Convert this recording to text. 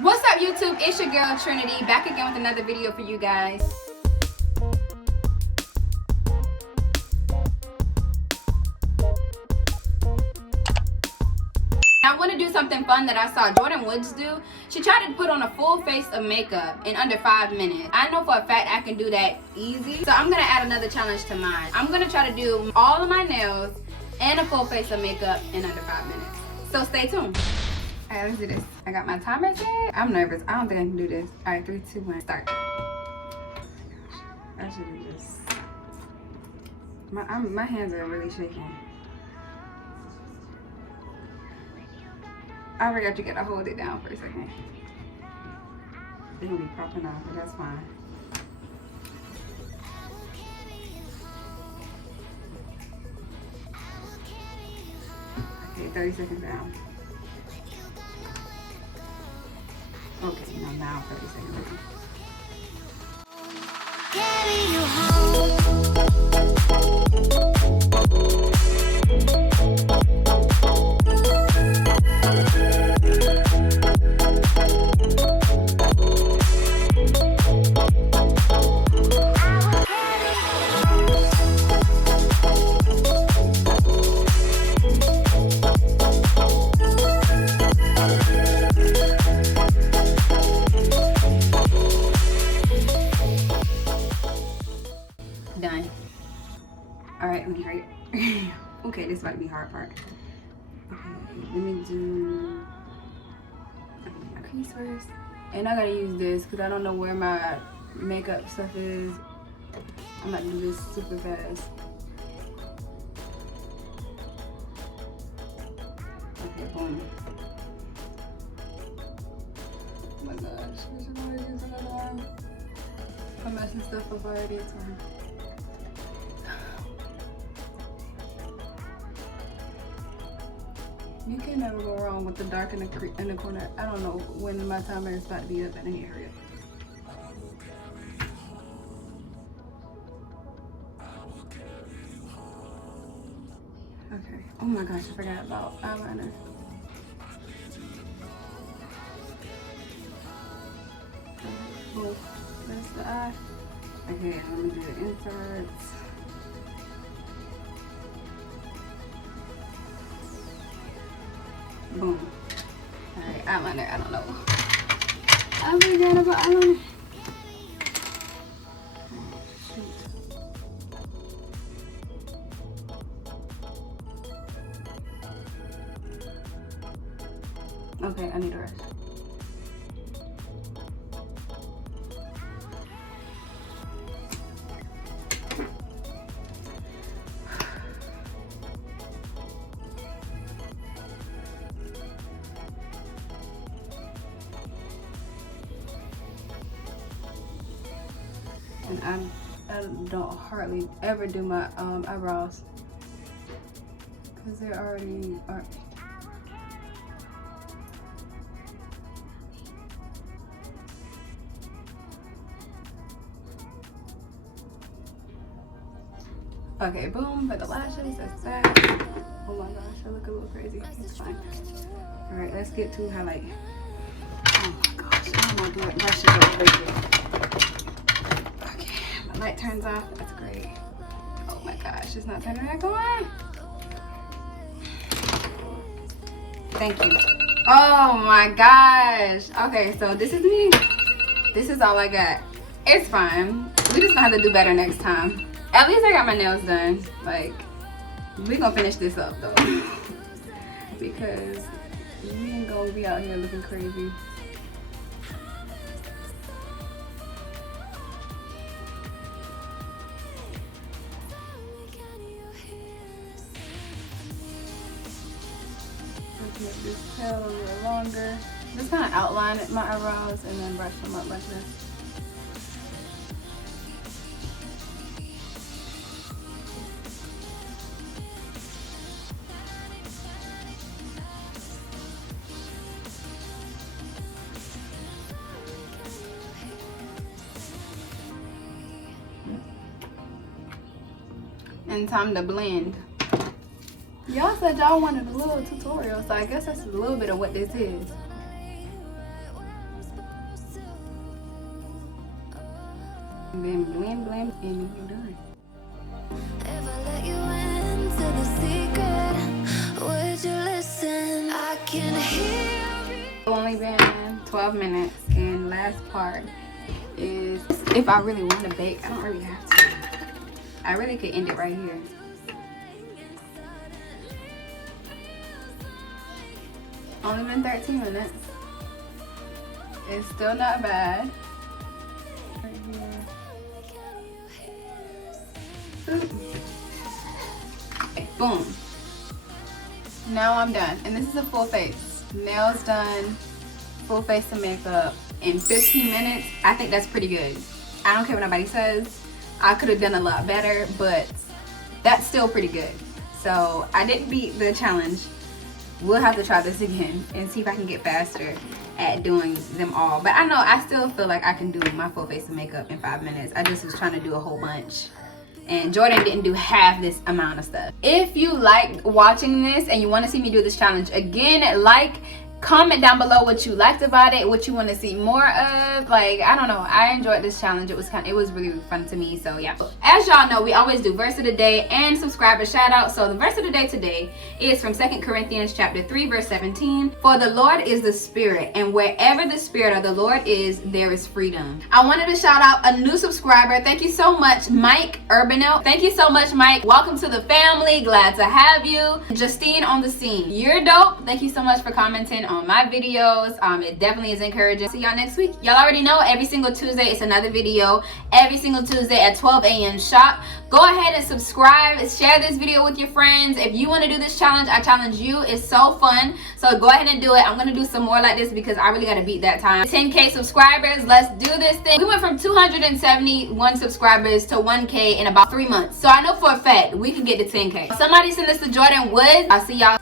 What's up, YouTube? It's your girl Trinity, back again with another video for you guys. I want to do something fun that I saw Jordan Woods do. She tried to put on a full face of makeup in under 5 minutes. I know for a fact I can do that easy. So I'm going to add another challenge to mine. I'm going to try to do all of my nails and a full face of makeup in under 5 minutes. So stay tuned. Alright, let's do this. I got my timer set. I'm nervous. I don't think I can do this. Alright, 3, 2, 1, start. I should have just... My hands are really shaking. I forgot you gotta hold it down for a second. It'll be popping off, but that's fine. Okay, 30 seconds down. Okay, now 30 seconds down. Carry you home. Done. Alright, let me hurry. Okay, this is about to be hard part. Okay, let me do my crease first. And I gotta use this because I don't know where my makeup stuff is. I'm about to do this super fast. Okay, boom. Oh my gosh, I should always use another one. I'm messing stuff up already, it's fine. You can never go wrong with the dark in the corner. I don't know when my timer is about to be up and I need to hurry up. Okay. Oh my gosh, I forgot about eyeliner. Boom. That's the eye. Okay, let me do the inserts. Boom. Alright, eyeliner, I don't know. I forgot about eyeliner. Okay, I need a rest. And I don't hardly ever do my eyebrows because they already are. Okay, boom, for the lashes, that's that. Oh my gosh, I look a little crazy. It's fine. Alright, let's get to highlight. Oh my gosh, oh my god, lashes are crazy. Light turns off. That's great. Oh my gosh, it's not turning back on. Thank you. Oh my gosh. Okay, so this is me. This is all I got. It's fine. We just gonna have to do better next time. At least I got my nails done. Like, we gonna finish this up though. Because we ain't gonna be out here looking crazy. Make this tail a little longer. Just kind of outline my eyebrows and then brush them up like this. And time to blend. Y'all said y'all wanted a little tutorial, so I guess that's a little bit of what this is. And then blend, blend, and you're done. If I let you into the secret, would you listen? I can hear It's only been 12 minutes, and last part is if I really want to bake, I don't really have to. I really could end it right here. Only been 13 minutes. It's still not bad. Right here. Okay, boom. Now I'm done. And this is a full face. Nails done, full face of makeup in 15 minutes. I think that's pretty good. I don't care what nobody says. I could have done a lot better, but that's still pretty good. So I didn't beat the challenge. We'll have to try this again and see if I can get faster at doing them all. But I know I still feel like I can do my full face of makeup in 5 minutes. I just was trying to do a whole bunch. And Jordan didn't do half this amount of stuff. If you liked watching this and you want to see me do this challenge again, comment down below what you liked about it, what you want to see more of. Like, I don't know, I enjoyed this challenge. It was really fun to me. So yeah, as y'all know, we always do verse of the day and subscriber shout out. So the verse of the day today is from 2 Corinthians chapter 3 verse 17. For the Lord is the Spirit, and wherever the Spirit of the Lord is, there is freedom. I wanted to shout out a new subscriber. Thank you so much, Mike Urbano. Thank you so much, Mike. Welcome to the family. Glad to have you. Justine on the scene, you're dope. Thank you so much for commenting on my videos. It definitely is encouraging. See y'all next week. Y'all already know every single Tuesday it's another video. Every single Tuesday at 12 a.m. sharp. Go ahead and subscribe. Share this video with your friends. If you want to do this challenge, I challenge you. It's so fun. So go ahead and do it. I'm going to do some more like this because I really got to beat that time. 10K subscribers. Let's do this thing. We went from 271 subscribers to 1K in about 3 months. So I know for a fact we can get to 10K. Somebody send this to Jordan Woods. I'll see y'all.